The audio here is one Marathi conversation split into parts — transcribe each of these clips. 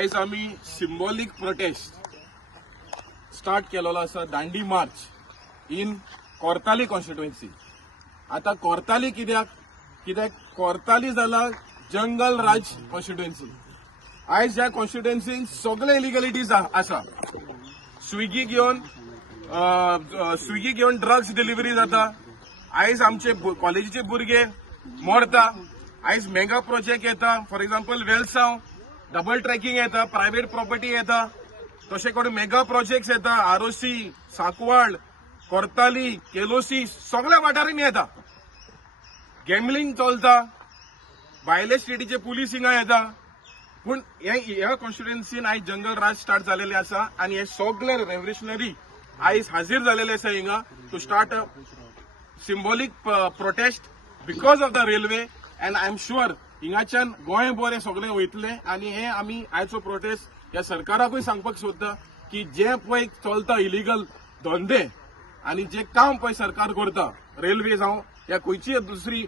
आज आम्ही सिंबॉलिक प्रोटेस्ट स्टार्ट केलेलो आसा, दांडी मार्च इन कोर्ताली कॉन्स्टिट्युएन्सी. आता कोर्ताली कित्याक कोर्ताली जाला जंगल राज कॉन्स्टिट्युएन्सी. आज ह्या कॉन्स्टिट्युएन्सीन सगळे इलिगलिटीज आसा. स्विगी घेवन ड्रग्स डिलिव्हरी जाता. आज आमचे कॉलेजीचे भुरगे मरता. आज मेगा प्रोजेक्ट येता, for example Velsao double tracking येता, प्रायव्हेट प्रॉपर्टी येता, तशें करून मेगा प्रोजेक्ट्स येता. आरोसी, सांकवाळ, कोर्ताली, केलोसी सगळ्या वाठारांनी येता. गॅमलिंग चलता, भायले स्टेटीचे पुलीस हिंगा येता. पूण ह्या कॉन्स्टिट्युएन्सीन आयज जंगल राज स्टार्ट जालेले आसा आनी हे सगळे रेव्होल्युशनरी आयज हाजीर जालेले आसा हिंगा to start a symbolic protest because of the railway. And I am sure हिंगाच्यान गोंयभर हे सगळे वयतले आनी हे आमी आयचो प्रोटेस्ट ह्या सरकाराकूय सांगपाक सोदता की जे पळय चलता इलिगल धंदे आनी जे काम पळय सरकार करता, रेल्वे जावं या खंयची दुसरी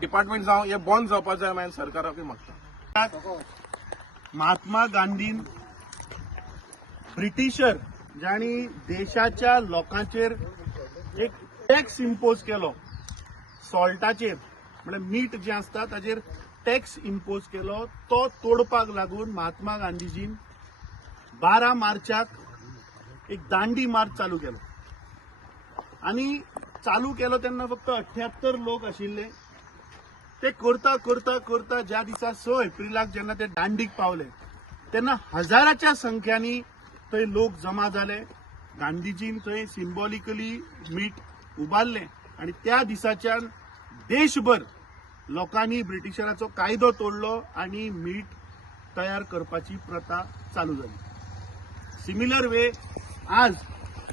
डिपार्टमेंट जावं, हे बंद जावपाक जाय हांवें सरकाराकूय मागता. महात्मा गांधीन ब्रिटिशर ज्यांनी देशाच्या लोकांचेर एक टॅक्स इम्पोज केलो, सॉल्टाचेर म्हणजे मीठ जे असता ताचेर टॅक्स इम्पोज केलो, तो तोडपाक लागून महात्मा गांधीजीन 12 मार्चाक एक दांडी मार्च चालू केलो. आणि चालू केलो तेन्ना फक्त 78 लोक आशिल्ले. ते करता करता करता ज्या दिसा 6 एप्रिलाक जेन्ना ते दांडीक पावले तेन्ना हजाराच्या संख्यांनी थंय लोक जमा जाले. गांधीजीन थंय सिंबॉलिकली मीठ उबारले आणि त्या दिसाच्यान देशभर लोकांनी ब्रिटिशराचो कायदो तोडलो आणि मीठ तयार करपाची प्रथा चालू झाली. सिमिलर वे आज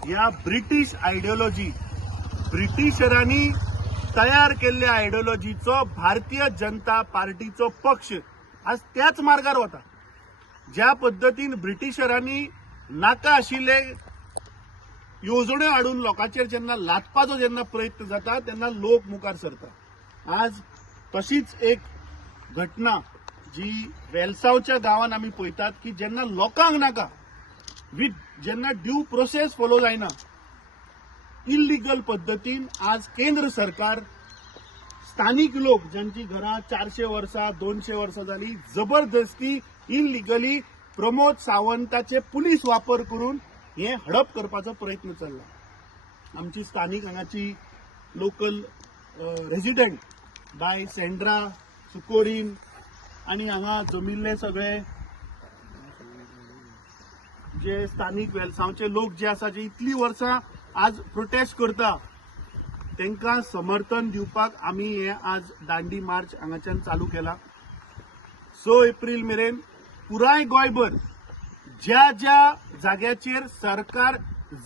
ह्या ब्रिटीश आयडियोलॉजी, ब्रिटिशरांनी तयार केल्ल्या आयडियोलॉजीचो भारतीय जनता पार्टीचो पक्ष आज त्याच मार्गार वता. ज्या पद्धतीन ब्रिटिशरांनी नाका आशिल्ले येवजण्यो हाडून लोकांचेर जेन्ना लादपाचो जेन्ना प्रयत्न जाता तेन्ना लोक मुखार सरता. आज तशीच एक घटना जी वेलसावच्या गांवांत आमी पळयतात की जेन्ना लोकांक नाका, जेन्ना ड्यू प्रोसेस फॉलो जायना, इल्लिगल पद्धतीन आज केंद्र सरकार स्थानिक लोक ज्यांची घरां 400 वर्सां 200 वर्सां जाली जबरदस्ती इल्लिगली प्रमोद सावंताचे पुलीस वापर करून हे हडप करपाचो प्रयत्न चल्ला. आमची स्थानिक हांगाची लोकल रेजिडेंट बाय सेंड्रा सुकोरीन आणि हांगा जमिल्ले सगळे जे स्थानिक वेलसांवचे लोक जे आसा, जे इतली वर्सां आज प्रोटेस्ट करता, तांकां समर्थन दिवपाक आमी हे आज दांडी मार्च हांगाच्यान चालू केला. 6 एप्रिल मेरेन पुराय गोंयभर ज्या ज्या जाग्याचेर सरकार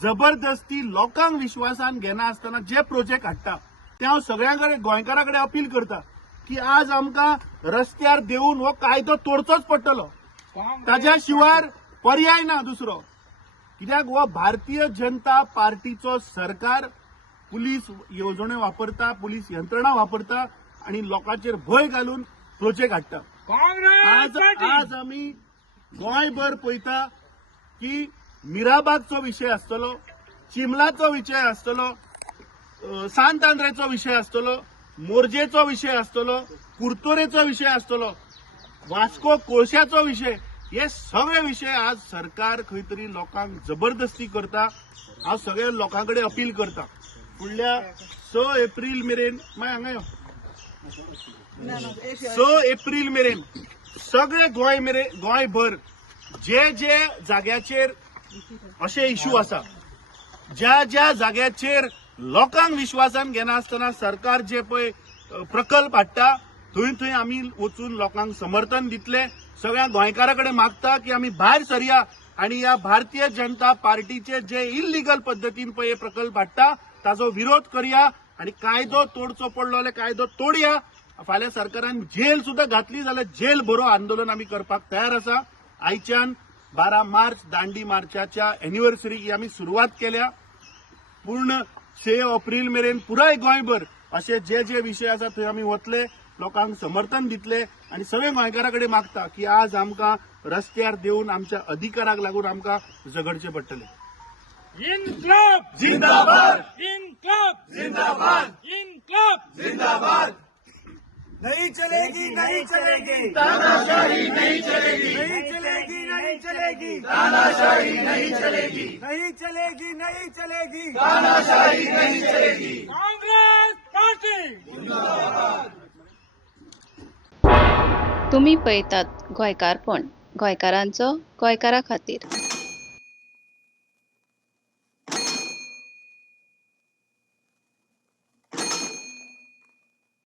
जबरदस्ती लोकांक विश्वासान घेना आसतना जे प्रोजेक्ट हाडटा ते हांव सगळ्यांकडे गोंयकारां कडेन अपील करता की आज आमकां रस्त्यार देऊन हो कायदो तोडचोच पडटलो. ताज्या शिवाय पर्याय ना दुसरो. कित्याक हो भारतीय जनता पार्टीचो सरकार पुलीस येवजण्यो वापरता, पुलीस यंत्रणा वापरता आणि लोकांचेर भंय घालून प्रोजेक्ट हाडटा. आज आमी गोंयभर पळयता की मिराबागचो विशय आसतलो, चिमलाचो विशय आसतलो, सांत आंद्रेचो विशय आसतलो, मोरजेचो विशय आसतलो, कुर्तोरेचो विशय आसतलो, वास्को कोळशाचो विशय, हे सगळे विशय आज सरकार खंय तरी लोकांक जबरदस्ती करता. हांव सगळ्या लोकांकडे अपील करता फुडल्या 6 एप्रिल मेरेन 6 एप्रिल मेरेन सगळे गोंयभर जे जे जाग्याचेर असे इश्यू आसा, ज्या ज्या जाग्याचेर लोकांक विश्वासान घेना आसतना सरकार जे पळय प्रकल्प हाडटा थंय थंय आमी वचून लोकांक समर्थन दितले. सगळ्या गोंयकारांकडे मागता की आमी भायर सरया आणि या भारतीय जनता पार्टीचे जे इल्लिगल पद्धतीन पळय प्रकल्प हाडटा ताचो विरोध करया आणि कायदो तोडचो पडलो जाल्यार कायदो तोडया. फाल्यां सरकारान जेल सुद्धा घातली जाल्यार जेल भरो आंदोलन आमी करपाक तयार आसा. आयच्यान 12 मार्च दांडी मार्चाच्या एनिव्हर्सरीक आमी सुरवात केल्या. पूर्ण 6 एप्रिल मेरेन पुराय गोंयभर असे जे जे विषय आसा थंय आमी वतले. लोकांक समर्थन दितले आणि सगळे गोंयकारां कडेन मागता की आज आमकां रस्त्यार देऊन आमच्या अधिकाराक लागून आमकां झगडचें पडटलें. इन्क्लाब जिंदाबाद इन्क्लाब जिंदाबाद इन्क्लाब जिंदाबाद. नहीं चलेगी नहीं चलेगी तानाशाही नहीं चलेगी नहीं चलेगी नहीं चलेगी तानाशाही नहीं चलेगी नहीं चलेगी नहीं चलेगी तानाशाही नहीं चलेगी. कांग्रेस पार्टी. तुम्ही पळयतात गोंयकारपण, गोंयकारांचो गोंयकारा खातीर.